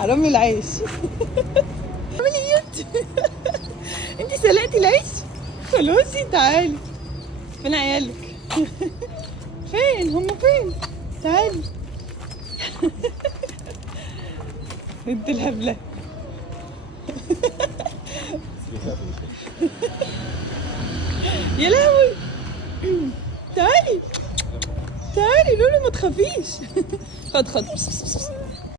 حرام العيش. اعملي ايه انت؟ انت سلقتي العيش؟ خلاصي تعالي. فين عيالك؟ فين هم فين؟ تعالي. انت الهبلة. يا لهوي. تعالي تعالي لولو ما تخافيش. خد